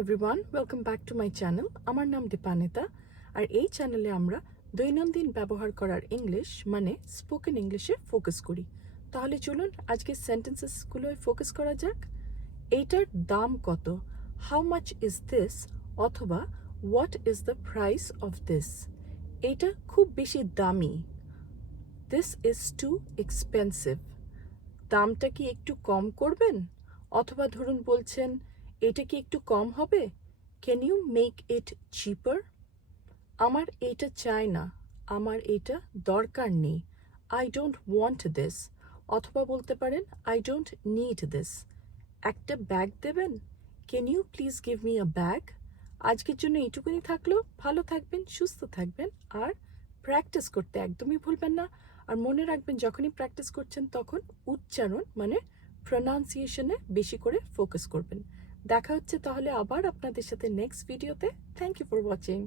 Everyone, welcome back to my channel. আমার নাম দীপানিতা, আর এই চ্যানেলে আমরা দৈনন্দিন ব্যবহার করার ইংলিশ মানে স্পোকেন ইংলিশে ফোকাস করি। তাহলে চলুন আজকে সেন্টেন্সেসগুলোয় ফোকাস করা যাক। এইটার দাম কত? How much is this? অথবা what is the price of this? এইটা খুব বেশি দামি। This is too expensive. দামটা কি একটু কম করবেন? অথবা ধরুন বলছেন এটা কি একটু কম হবে? Can you make it cheaper? আমার এটা চাই না, আমার এটা দরকার নেই। I don't want this. অথবা বলতে পারেন আই ডোন্ট নিড দিস। একটা ব্যাগ দেবেন? Can you please give me a bag? আজকের জন্য এইটুকুনি থাকলো। ভালো থাকবেন, সুস্থ থাকবেন, আর প্র্যাকটিস করতে একদমই ভুলবেন না। আর মনে রাখবেন যখনই প্র্যাকটিস করছেন তখন উচ্চারণ মানে প্রনাউন্সিয়েশনে বেশি করে ফোকাস করবেন। দেখা হচ্ছে তাহলে আবার আপনাদের সাথে নেক্সট ভিডিওতে। Thank you for watching.